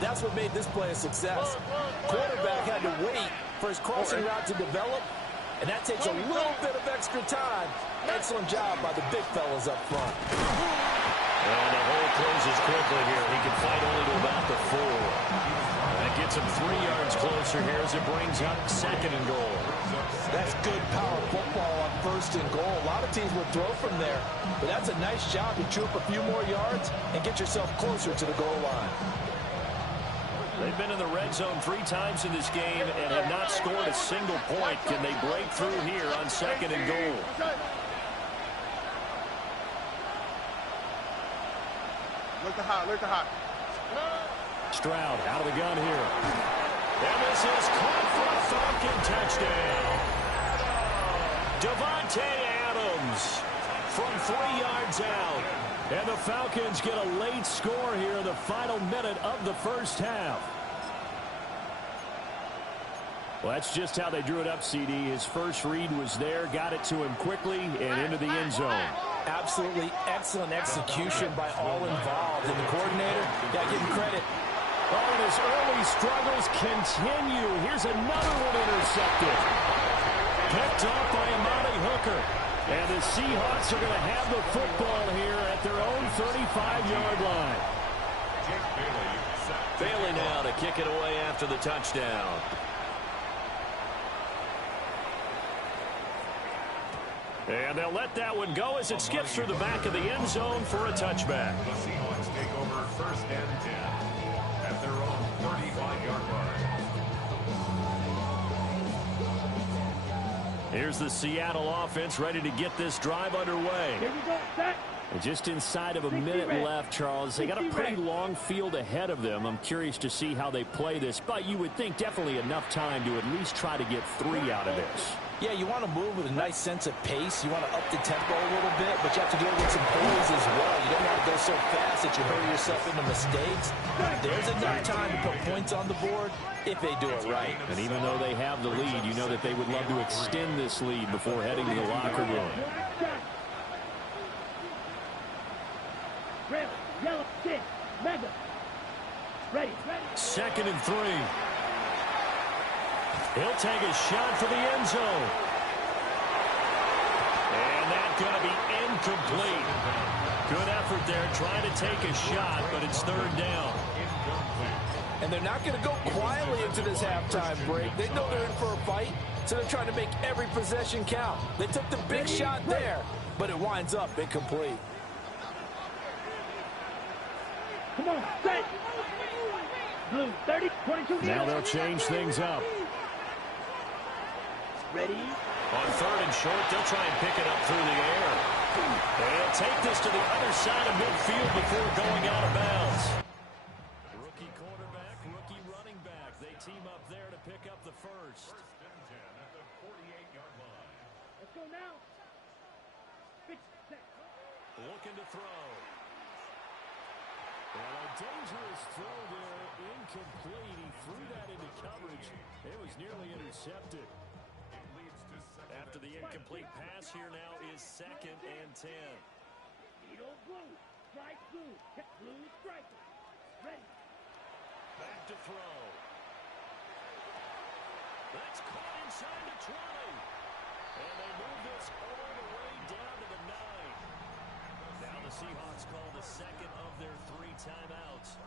That's what made this play a success. Quarterback had to wait for his crossing route to develop, and that takes a little bit of extra time. Excellent job by the big fellas up front. And the hole closes quickly here. He can fight only to about the 4. That gets him 3 yards closer here as it brings up 2nd and goal. That's good power football on 1st and goal. A lot of teams will throw from there, but that's a nice job to chew up a few more yards and get yourself closer to the goal line. They've been in the red zone 3 times in this game and have not scored a single point. Can they break through here on 2nd and goal? Look hot. Stroud out of the gun here. And this is caught for a Falcon touchdown. Davante Adams from 3 yards out. And the Falcons get a late score here in the final minute of the first half. Well, that's just how they drew it up, CD. His first read was there, got it to him quickly, and into the end zone. Absolutely excellent execution by all involved. And the coordinator, got to give him credit. Oh, and his early struggles continue. Here's another one intercepted. Picked up by Amani Hooker. And the Seahawks are going to have the football here at their own 35-yard line. Bailey now to kick it away after the touchdown. And they'll let that one go as it skips through the back of the end zone for a touchback. The Seahawks take over 1st and 10 at their own 35-yard line. Here's the Seattle offense ready to get this drive underway. Here we go, set. Just inside of a minute left, Charles. They got a pretty long field ahead of them. I'm curious to see how they play this, but you would think definitely enough time to at least try to get 3 out of this. Yeah, you want to move with a nice sense of pace. You want to up the tempo a little bit, but you have to deal with some poise as well. You don't want to go so fast that you hurry yourself into mistakes. There's enough time to put points on the board if they do it right. And even though they have the lead, you know that they would love to extend this lead before heading to the locker room. Red, yellow, stick, mega. Ready. 2nd and 3. He'll take a shot for the end zone. And that's going to be incomplete. Good effort there trying to take a shot, but it's 3rd down. And they're not going to go quietly into this halftime break. They know they're in for a fight, so they're trying to make every possession count. They took the big shot there, but it winds up incomplete. Come on, set. Blue, 30, 22. Now they'll change things up. Ready? On 3rd and short, they'll try and pick it up through the air. They'll take this to the other side of midfield before going out of bounds. Rookie quarterback, rookie running back. They team up there to pick up the first. 1st and 10 at the 48-yard line. Let's go now. Looking to throw. And a dangerous throw there, incomplete. He threw that into coverage. It was nearly intercepted. After the incomplete pass, here now is 2nd and 10. Needle blue, strike blue, blue strike. Ready. Back to throw. That's caught inside the 20. And they move this all the way down to the 9. Now the Seahawks call the 2nd of their 3 timeouts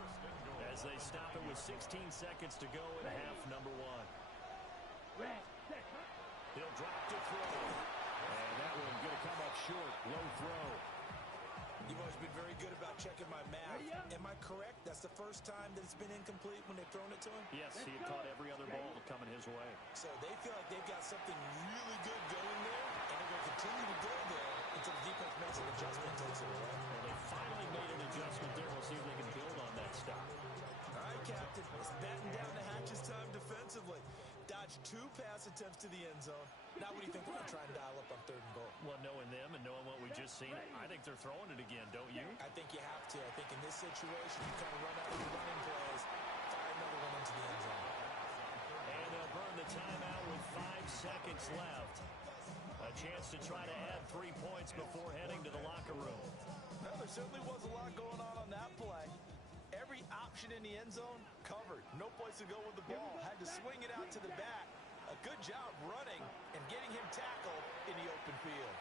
as they stop it with 16 seconds to go in half number 1. Red, set. He'll drop to throw. And that one going to come up short. Low throw. You've always been very good about checking my math. Am I correct? That's the first time that it's been incomplete when they've thrown it to him? Yes, he had caught every other ball coming his way. So they feel like they've got something really good going there, and they're going to continue to go there until the defense makes an adjustment and takes it away. Well, they finally made an adjustment there. We'll see if they can build on that stop. All right, Captain. Let's batten down the hatches time defensively. Dodge 2 pass attempts to the end zone. Now what do you think they're going to try and dial up on 3rd and goal? Well, knowing them and knowing what we just seen, I think they're throwing it again, don't you? I think you have to. I think in this situation, you kind of run out of your running plays, fire another one into the end zone. And they'll burn the timeout with 5 seconds left. A chance to try to add 3 points before heading to the locker room. Well, there certainly was a lot going on that play. Every option option in the end zone, covered. No place to go with the ball. Had to swing it out to the back. A good job running and getting him tackled in the open field.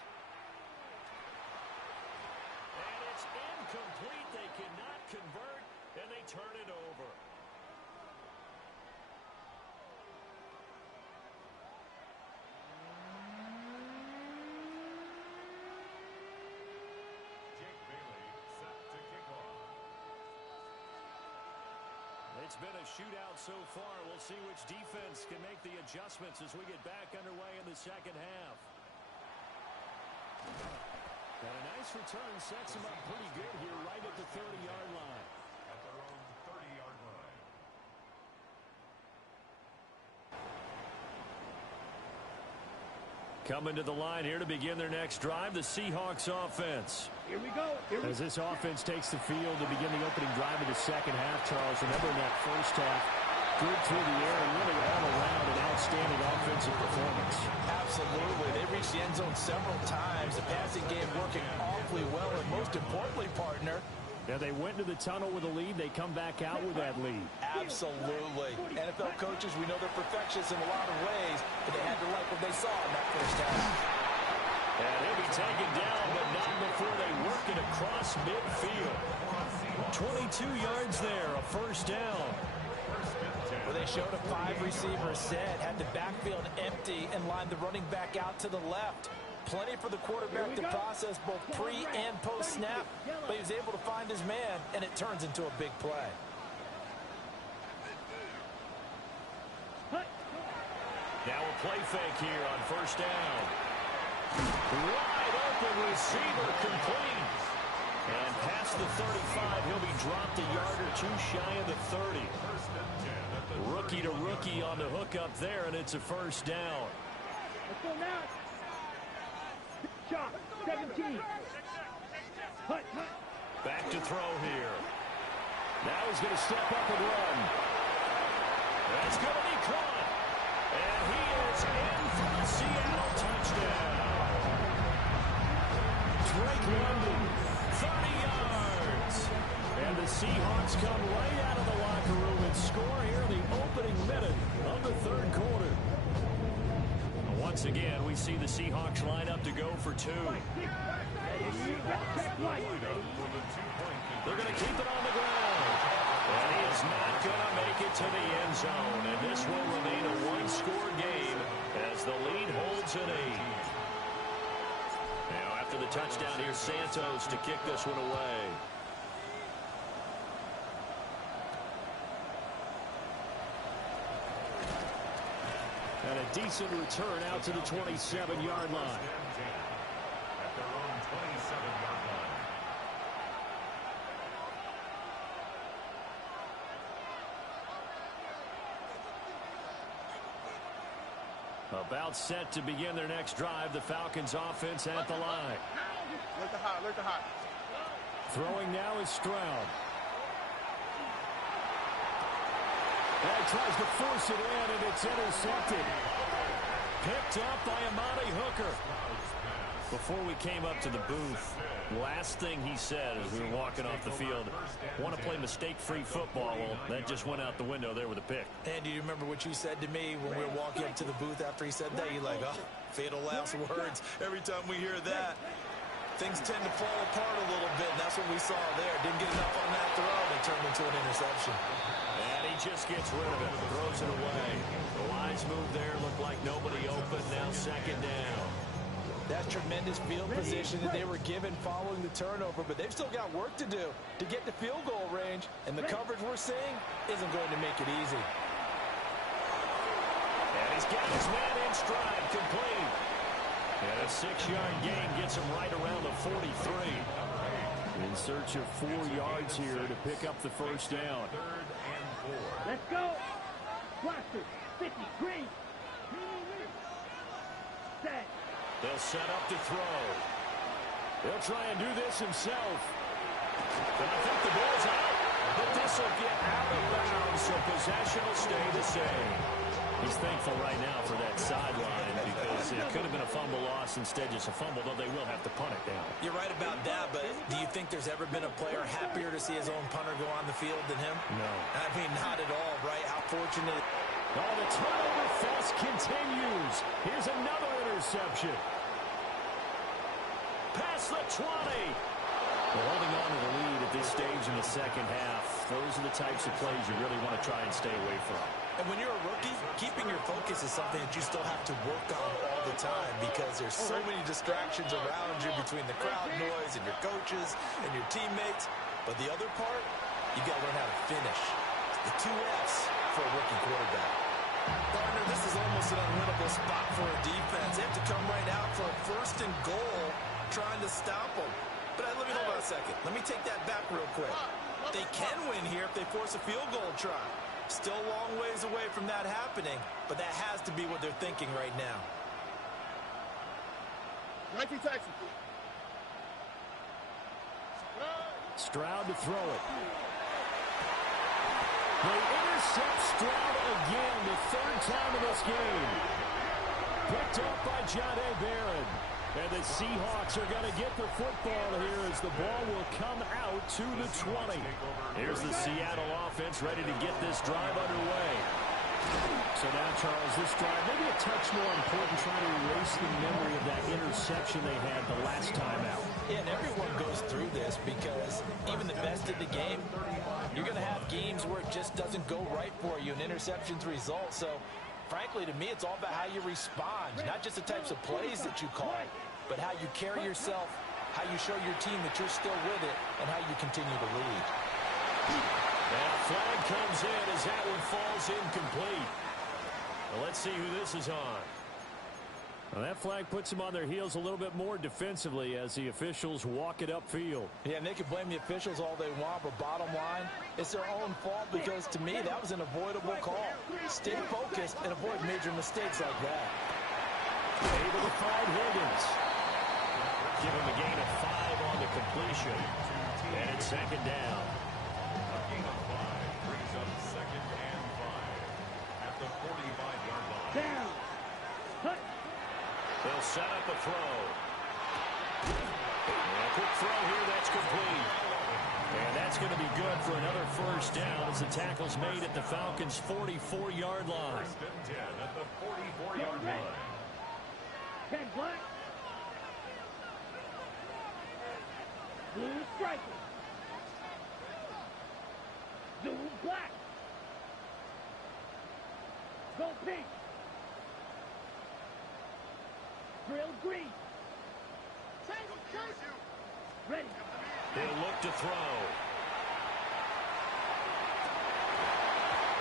And it's incomplete. They cannot convert, and they turn it over. It's been a shootout so far. We'll see which defense can make the adjustments as we get back underway in the second half. And a nice return sets them up pretty good here right at the 30-yard line. At their own 30-yard line. Coming to the line here to begin their next drive, the Seahawks offense. Here we go. As this offense takes the field to begin the opening drive of the second half, Charles, remember in that first half, good through the air and really all around an outstanding offensive performance. Absolutely. They reached the end zone several times. The passing game working awfully well, and most importantly, partner, Now they went to the tunnel with a lead. They come back out with that lead. absolutely. NFL coaches, we know they're perfectionists in a lot of ways, but they had to like what they saw in that first half. And he'll be taken down, but not before they work it across midfield. 22 yards there, a first down. Well, they showed a 5-receiver set, had the backfield empty, and lined the running back out to the left. Plenty for the quarterback to process both pre- and post-snap, but he was able to find his man, and it turns into a big play. Now a play fake here on first down. Wide open receiver complete. And past the 35, he'll be dropped a yard or two shy of the 30. Rookie to rookie on the hookup there, and it's a first down. Let's go now. Shot. 17. Hut. Back to throw here. Now he's going to step up and run. That's going to be caught. And he is in for the Seattle touchdown. Drake London, 30 yards. And the Seahawks come right out of the locker room and score here in the opening minute of the third quarter. Once again, we see the Seahawks line up to go for two. They're going to keep it on the ground. And he is not going to make it to the end zone. And this will remain a one-score game as the lead holds at 8. Now after the touchdown, here's Santos to kick this one away. And a decent return out to the 27-yard line. At their own 27-yard line. About set to begin their next drive, the Falcons offense at the line. Look the hot, look the hot. Throwing now is Stroud. And he tries to force it in, and it's intercepted. Picked up by Amani Hooker. Before we came up to the booth, last thing he said as we were walking off the field, want to play mistake-free football. Well, that just went out the window there with a pick. And do you remember what you said to me when we were walking up to the booth after he said that? You're like, oh, fatal last words. Every time we hear that, things tend to fall apart a little bit, and that's what we saw there. Didn't get enough on that throw, and it turned into an interception. And he just gets rid of it, throws it away. The wise move there, looked like nobody open, now second down. That's tremendous field position that they were given following the turnover, but they've still got work to do to get to field goal range, and the coverage we're seeing isn't going to make it easy. And he's got his man in stride, complete. And a 6-yard gain gets him right around the 43. In search of 4 yards here to pick up the first down. 3rd and 4. Let's go. Blaster. 50. Green. Set. They'll set up to throw. He'll try and do this himself. And I think the ball's out. But this will get out of bounds, so possession will stay the same. He's thankful right now for that sideline because it could have been a fumble loss, instead just a fumble, though they will have to punt it down. You're right about that, but do you think there's ever been a player happier to see his own punter go on the field than him? No. I mean, not at all, right? How fortunate. Oh, the turnover fest continues. Here's another interception. Past the 20. Well, holding on to the lead at this stage in the second half, those are the types of plays you really want to try and stay away from. And when you're a rookie, keeping your focus is something that you still have to work on all the time because there's so many distractions around you between the crowd noise and your coaches and your teammates. But the other part, you got to learn how to finish. The 2 F's for a rookie quarterback. Partner, this is almost an unwinnable spot for a defense. They have to come right out for a 1st and goal trying to stop them. But let me hold on a second. Let me take that back real quick. They can win here if they force a field goal try. Still a long ways away from that happening, but that has to be what they're thinking right now. Nike Texas. Stroud to throw it. They intercept Stroud again, the 3rd time in this game. Picked up by Jahdae Barron. And the Seahawks are going to get the football here as the ball will come out to the 20. Here's the Seattle offense ready to get this drive underway. So now, Charles, this drive maybe a touch more important, trying to erase the memory of that interception they had the last time out. Yeah, and everyone goes through this because even the best of the game, you're going to have games where it just doesn't go right for you, and interceptions result. So, frankly, to me, it's all about how you respond, not just the types of plays that you call, but how you carry yourself, how you show your team that you're still with it, and how you continue to lead. And a flag comes in as that one falls incomplete. Well, let's see who this is on. Well, that flag puts them on their heels a little bit more defensively as the officials walk it upfield. Yeah, and they can blame the officials all they want, but bottom line, it's their own fault because, to me, that was an avoidable call. Stay focused and avoid major mistakes like that. Able to find Higgins. Give him a gain of 5 on the completion. And it's 2nd down. A gain of 5 brings up 2nd and 5 at the 45-yard line. Down. Cut. They'll set up a throw. And a quick throw here, that's complete. And that's going to be good for another 1st down as the tackle's made at the Falcons' 44-yard line. 1st and 10 at the 44-yard line. 10 black. Blue striker. Blue black. Go pink. Drill green. Ready. They'll look to throw.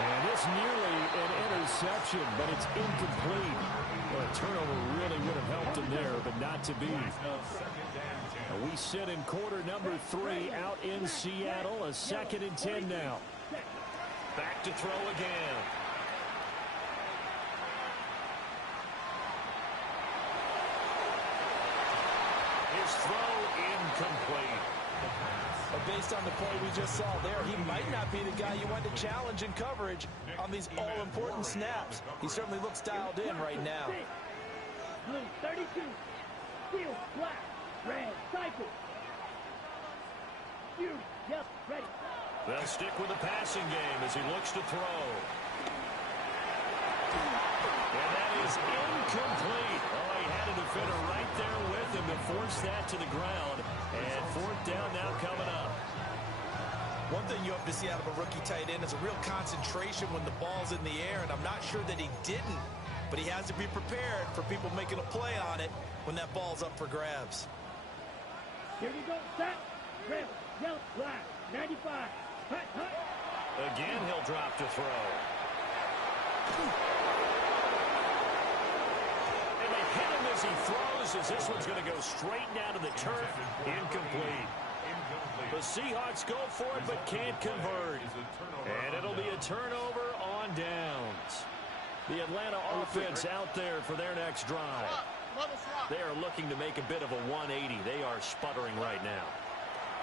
And it's nearly an interception, but it's incomplete. Well, a turnover really would have helped him there, but not to be. We sit in quarter number 3 out in Seattle. A 2nd and 10 now. Back to throw again. His throw incomplete. But based on the play we just saw there, he might not be the guy you want to challenge in coverage on these all-important snaps. He certainly looks dialed in right now. Blue 32. Steel black. Red cycle. You. Yep. Ready. They'll stick with the passing game as he looks to throw. And that is incomplete. Oh, he had a defender right there with him to force that to the ground. And 4th down now coming up. One thing you hope to see out of a rookie tight end is a real concentration when the ball's in the air, and I'm not sure that he didn't, but he has to be prepared for people making a play on it when that ball's up for grabs. Here we go. Set. Red. Yellow. Black. 95. Hut. Hut. Again, he'll drop to throw. And they hit him as he throws, as this one's going to go straight down to the turf. Incomplete. The Seahawks go for it, but can't convert. And it'll be a turnover on downs. The Atlanta offense out there for their next drive. They are looking to make a bit of a 180. They are sputtering right now.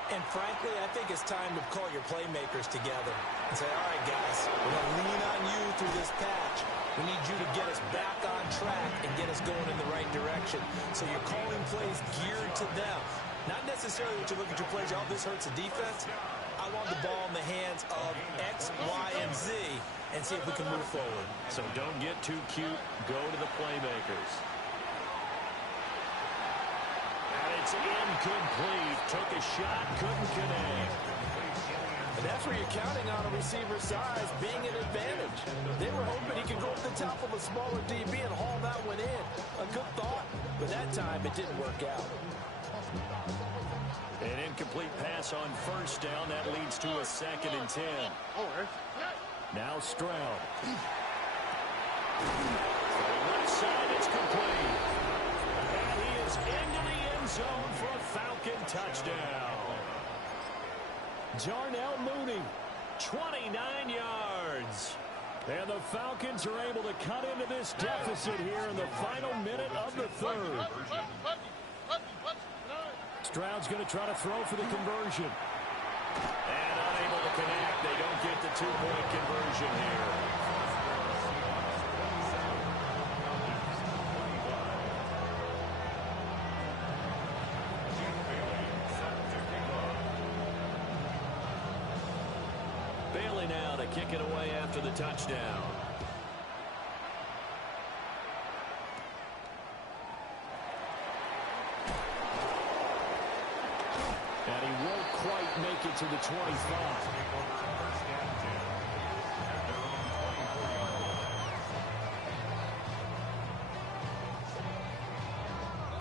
And frankly, I think it's time to call your playmakers together and say, all right, guys, we're going to lean on you through this patch. We need you to get us back on track and get us going in the right direction. So you're calling plays geared to them. Not necessarily what you look at your plays, oh, this hurts the defense. I want the ball in the hands of X, Y, and Z and see if we can move forward. So don't get too cute. Go to the playmakers. And it's incomplete. Took a shot, couldn't connect. And that's where you're counting on a receiver's size being an advantage. They were hoping he could go to the top of a smaller DB and haul that one in. A good thought, but that time it didn't work out. An incomplete pass on first down. That leads to a 2nd and 10. Now Stroud. Left side, it's complete. And he is into the end zone for a Falcon touchdown. Jarnell Mooney, 29 yards. And the Falcons are able to cut into this deficit here in the final minute of the 3rd. Stroud's going to try to throw for the conversion. And unable to connect. They don't get the 2-point conversion here. Bailey now to kick it away after the touchdown. And he won't quite make it to the 25.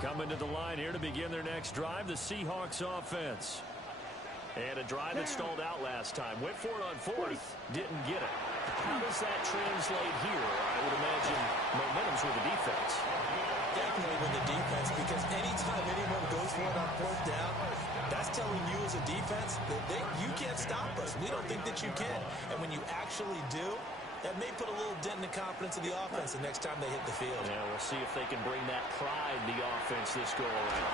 Coming to the line here to begin their next drive, the Seahawks offense. And a drive that stalled out last time. Went for it on 4th, didn't get it. How does that translate here? I would imagine momentum's with the defense. Definitely with the defense, because anytime anyone goes for it on 4th down, that's telling you as a defense that you can't stop us. We don't think that you can. And when you actually do, that may put a little dent in the confidence of the offense the next time they hit the field. Yeah, we'll see if they can bring that pride in the offense this go-around.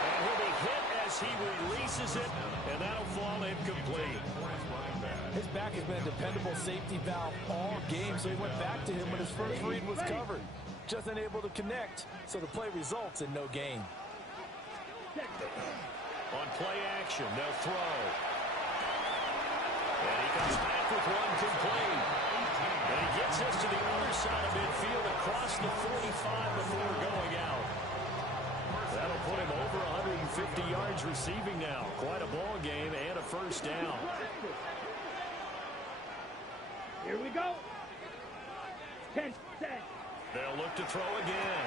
And he'll be hit as he releases it, and that'll fall incomplete. His back has been a dependable safety valve all game, so he went back to him when his first read was covered. Just unable to connect, so the play results in no gain. On play action, they'll throw. And he comes back with one complete. And he gets us to the other side of midfield across the 45 before going out. That'll put him over 150 yards receiving now. Quite a ball game and a first down. Here we go. 10 seconds. They'll look to throw again.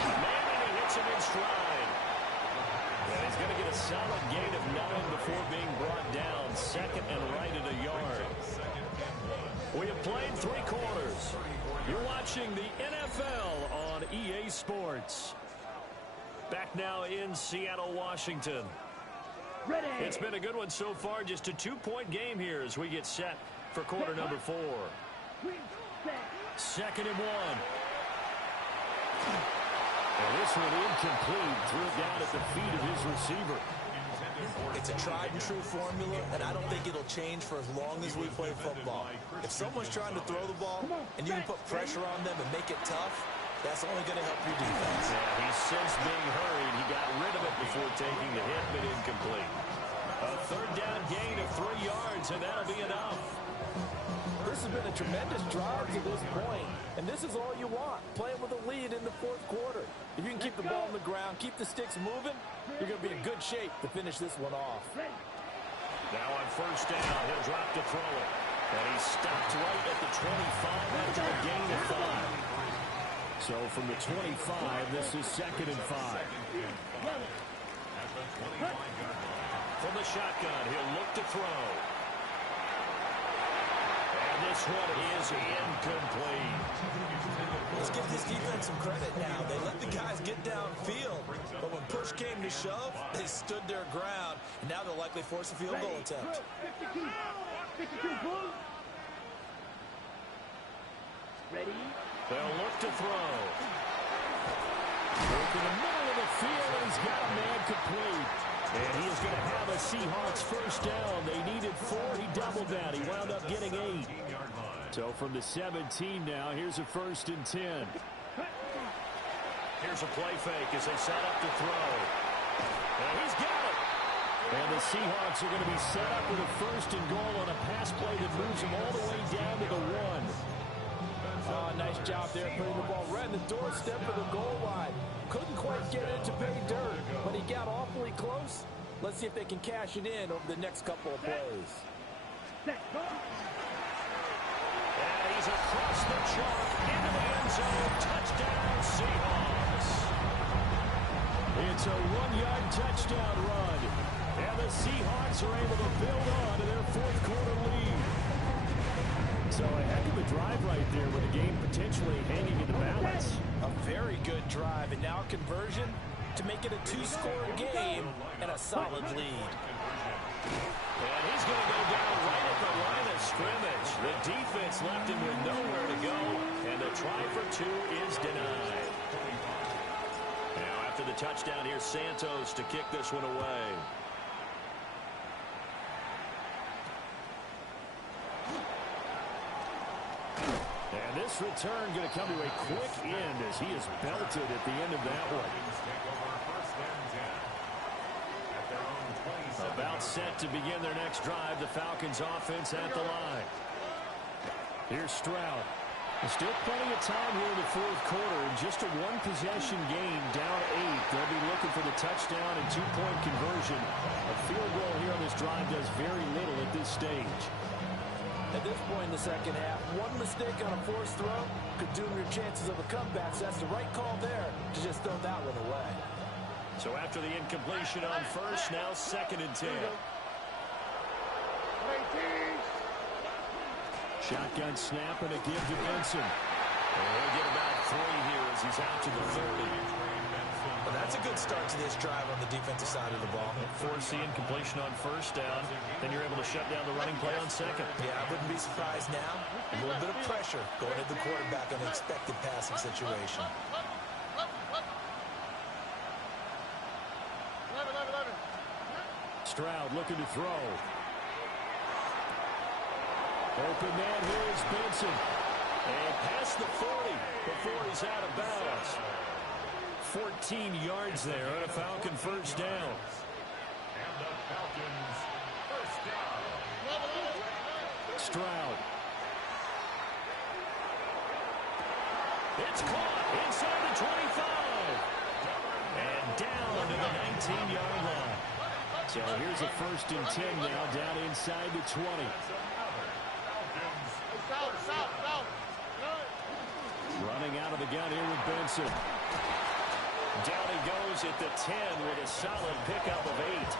Man, and he hits him in stride. And he's going to get a solid gain of 9 before being brought down. 2nd and right at a yard. We have played 3 quarters. You're watching the NFL on EA Sports. Back now in Seattle, Washington. Ready. It's been a good one so far. Just a 2-point game here as we get set for quarter number 4. 2nd and 1. And this one incomplete. Threw it down at the feet of his receiver. It's a tried and true formula, and I don't think it'll change for as long as we play football. If someone's trying to throw the ball and you can put pressure on them and make it tough, that's only going to help your defense. Yeah, he's since being hurried. He got rid of it before taking the hit, but incomplete. A 3rd down gain of 3 yards, and that'll be enough. This has been a tremendous drive to this point, and this is all you want, playing with a lead in the 4th quarter. If you can keep the ball on the ground, keep the sticks moving, you're going to be in good shape to finish this one off. Now on first down, he'll drop to throw it. And he stopped right at the 25 after a gain of 5. So from the 25, this is 2nd and 5. From the shotgun, he'll look to throw. And this one is incomplete. Let's give this defense some credit now. They let the guys get downfield, but when push came to shove, they stood their ground, and now they'll likely force a field goal attempt. 52 blue. Ready. They'll look to throw. Look in the middle of the field, and he's got a man complete. And he is going to have a Seahawks first down. They needed 4. He doubled that. He wound up getting 8. So from the 17 now, here's a 1st and 10. Here's a play fake as they set up to throw. And he's got it. And the Seahawks are going to be set up with a 1st and goal on a pass play that moves them all the way down to the 1. Oh, nice job there putting the ball right in the doorstep of the goal line. Couldn't quite get it to pay dirt, but he got awfully close. Let's see if they can cash it in over the next couple of plays. Set, go. And he's across the chalk into the end zone. Touchdown, Seahawks. It's a 1-yard touchdown run. And the Seahawks are able to build on to their 4th quarter lead. So a heck of a drive right there with the game potentially hanging in the balance. A very good drive, and now conversion to make it a 2-score game and a solid lead. And he's going to go down right at the line of scrimmage. The defense left him with nowhere to go, and the try for 2 is denied. Now after the touchdown, here's Santos to kick this one away. And this return going to come to a quick end as he is belted at the end of that one. About set to begin their next drive. The Falcons offense at the line. Here's Stroud. There's still plenty of time here in the 4th quarter. And just a 1-possession game, down 8. They'll be looking for the touchdown and 2-point conversion. A field goal here on this drive does very little at this stage. At this point in the second half, one mistake on a forced throw could doom your chances of a comeback. So that's the right call there to just throw that one away. So after the incompletion on 1st, now 2nd and 10. Shotgun snap and a give to Benson. And he'll get about 3 here as he's out to the 30. Well, that's a good start to this drive on the defensive side of the ball. Force the incompletion on 1st down. Then you're able to shut down the running play on 2nd. Yeah, I wouldn't be surprised now. A little bit of pressure going at the quarterback on an expected passing situation. Stroud looking to throw. Open man here is Benson. And past the 40 before he's out of bounds. 14 yards there on a Falcon 1st down. And the Falcons 1st down. Stroud. It's caught inside the 25. And down to the 19-yard line. So here's a 1st and 10 now down inside the 20. Running out of the gun here with Benson. Down he goes at the 10 with a solid pickup of 8.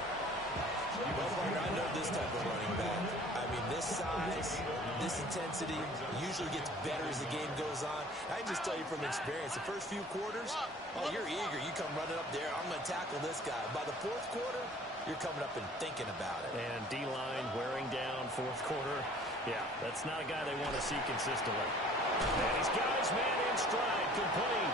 I know this type of running back. I mean, this size, this intensity usually gets better as the game goes on. I can just tell you from experience, the first few quarters, oh, you're eager. You come running up there, I'm going to tackle this guy. By the 4th quarter, you're coming up and thinking about it. And D-line wearing down 4th quarter. Yeah, that's not a guy they want to see consistently. And he's got his man in stride, complete.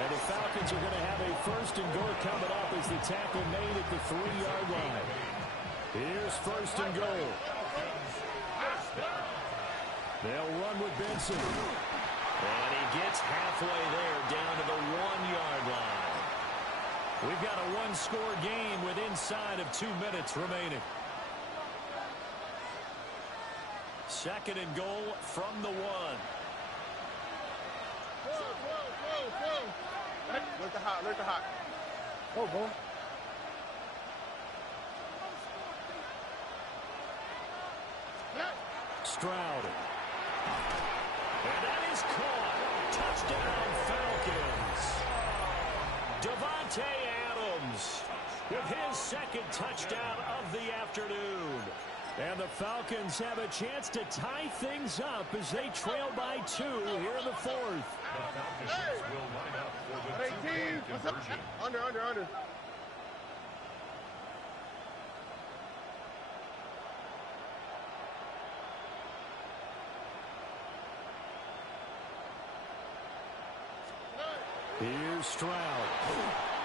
And the Falcons are going to have a 1st and goal coming up as the tackle made at the 3-yard line. Here's 1st and goal. They'll run with Benson. And he gets halfway there down to the 1-yard line. We've got a 1-score game with inside of 2 minutes remaining. 2nd and goal from the 1. Look the hot, look the hot. Oh, boy. Stroud. And that is caught. Touchdown, Falcons. Davante Adams with his 2nd touchdown of the afternoon. And the Falcons have a chance to tie things up as they trail by 2 here in the 4th. The Falcons will line up for the 2-point conversion. Under. Here's Stroud.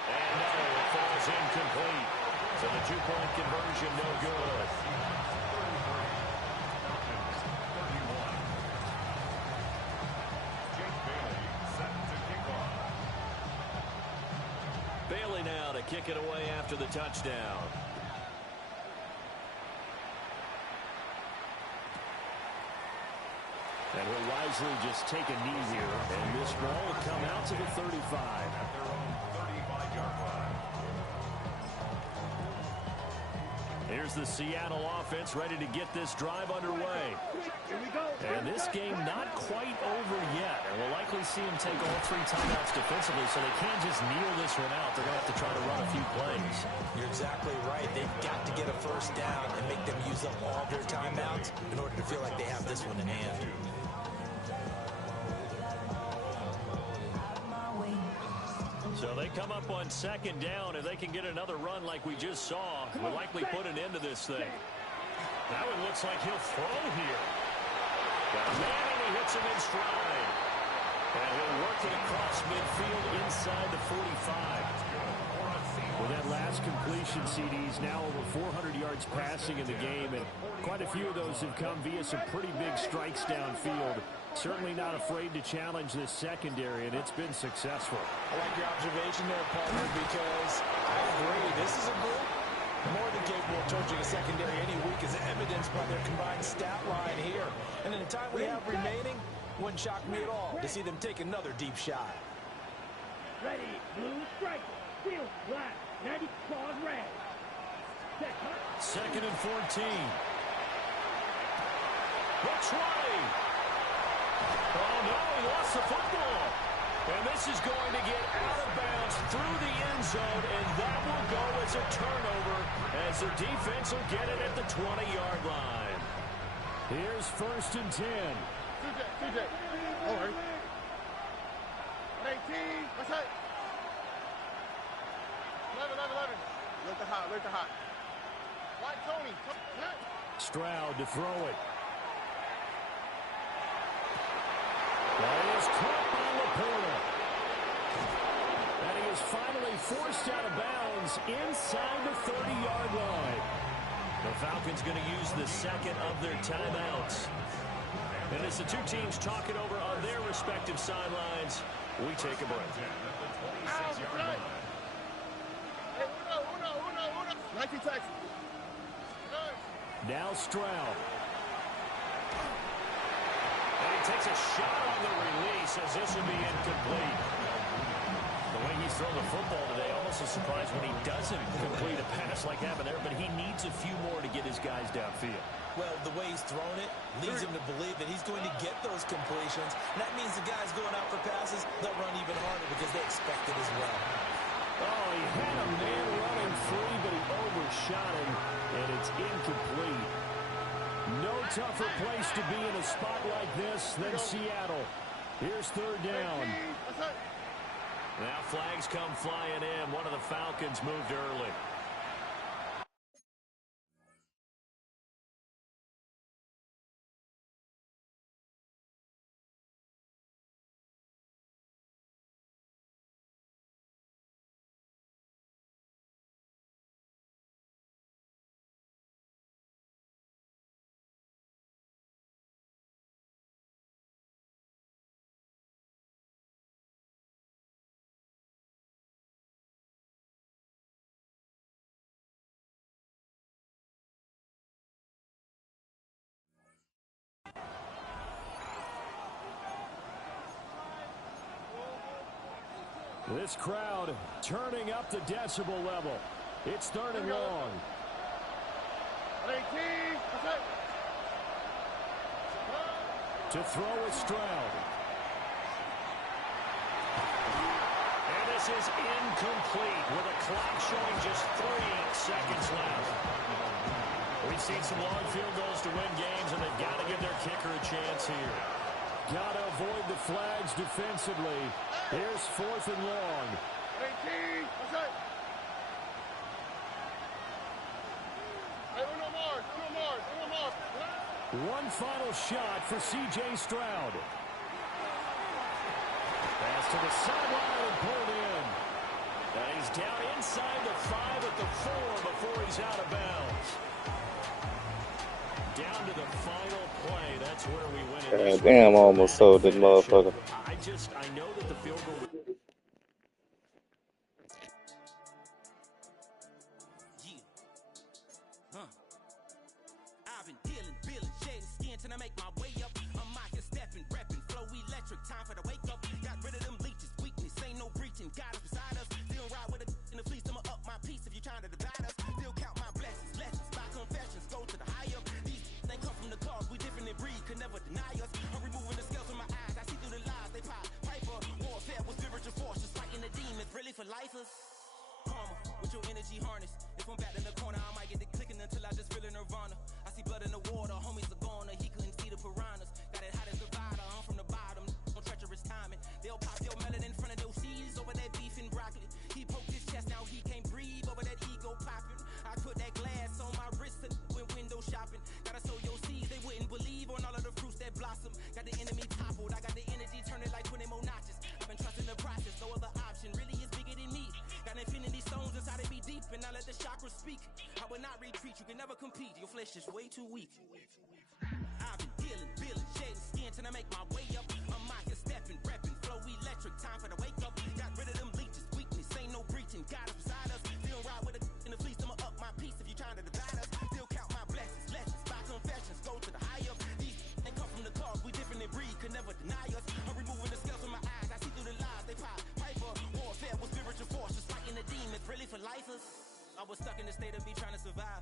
And no, it falls incomplete. So the 2-point conversion no good. Riley now to kick it away after the touchdown. And he'll wisely just take a knee here. And this ball will come out to the 35. At their own 35-yard line. Here's the Seattle offense ready to get this drive underway. And this game not quite over yet. And we'll likely see them take all 3 timeouts defensively, so they can't just kneel this one out. They're going to have to try to run a few plays. You're exactly right. They've got to get a first down and make them use up all their timeouts in order to feel like they have this one in hand. So they come up on second down. If they can get another run like we just saw, we'll likely put an end to this thing. That one looks like he'll throw here. Got a man and he hits him in stride. And he'll work it across midfield inside the 45. With that last completion, CD's now over 400 yards passing in the game, and quite a few of those have come via some pretty big strikes downfield. Certainly not afraid to challenge this secondary, and it's been successful. I like your observation there, partner, because I agree. This is a group more than capable of torching a secondary any week, as evidenced by their combined stat line here. And in the time we have remaining, wouldn't shock me at all to see them take another deep shot. Ready, blue striker, field black, 90 claws red. Set, huh? Second and 14. The try. Oh, no, he lost the football. And this is going to get out of bounds through the end zone, and that will go as a turnover as the defense will get it at the 20-yard line. Here's first and 10. CJ. All right. 18. What's that? 11. Look the hot. White Tony. Stroud to throw it. That is caught by Laporta. And he is finally forced out of bounds inside the 30-yard line. The Falcons going to use the second of their timeouts. And as the two teams talk it over on their respective sidelines, we take a break. 19 Texas. Now Stroud. And he takes a shot on the release as this will be incomplete. The way he's thrown the football today, almost a surprise when he doesn't complete a pass like happened there, but he needs a few more to get his guys downfield. Well, the way he's thrown it leads him to believe that he's going to get those completions. And that means the guys going out for passes, they'll run even harder because they expect it as well. Oh, he had a man running free, but he overshot him, and it's incomplete. No tougher place to be in a spot like this than Seattle. Here's third down. Now flags come flying in. One of the Falcons moved early. This crowd turning up the decibel level. It's third and long. 18. To throw is Stroud. And this is incomplete with a clock showing just 3 seconds left. We've seen some long field goals to win games, and they've got to give their kicker a chance here. Got to avoid the flags defensively. Here's fourth and long. 18. One final shot for C.J. Stroud. Pass to the sideline and pulled in. And he's down inside the 5 at the 4 before he's out of bounds. Down to the final play. That's where we win it. Damn, I almost sold this motherfucker. I know that the field goal way up. I'm mocking, stepping, repping, flow electric. Time for the wake up. Got rid of them leeches, weakness, ain't no breaching. Got us beside us. Still ride with a in the fleece. I'ma up my piece if you trying to divide us. Still count my blessings, lessons, by confessions. Go to the high up. These they come from the cause. We different in breed, could never deny us. I'm removing the scales from my eyes. I see through the lies. They pop piper. Warfare with spiritual force, just fighting the demons. Really for lifers. Karma, with your energy harness. If I'm back in the corner, I might get the clicking until I just feel a nirvana. I see blood in the water, homies are gone, he couldn't see the piranhas. Got it hot as the rider, I'm from the bottom, no treacherous timing. They'll pop your melon in front of those seeds over that beef and broccoli. He poked his chest, now he can't breathe over that ego popping. I put that glass on my wrist and went window shopping. Gotta sow your seeds, they wouldn't believe on all of the fruits that blossom. Got the enemy toppled, I got the energy turning like 20 more notches. I've been trusting the process, no other option really is bigger than me. Got infinity stones inside of me deep, and I let the chakras speak. I will not retreat, you can never compete. Your flesh is way too weak. I've been dealing, feeling, shedding skin till I make my way up. I'm mocking, stepping, repping, flow electric. Time for the wake up. Got rid of them leeches, weakness, ain't no breaching. Got us beside us. Still ride with a in the fleece. I'ma up my piece if you trying to divide us. Still count my blessings, lessons, by confessions. Go to the high up. These they come from the cause. We different in breed, could never deny us. I'm removing the scales from my eyes. I see through the lies. They pop piper. Warfare with spiritual force, just fighting the demons. Really for lifers. I was stuck in the state of me trying to survive.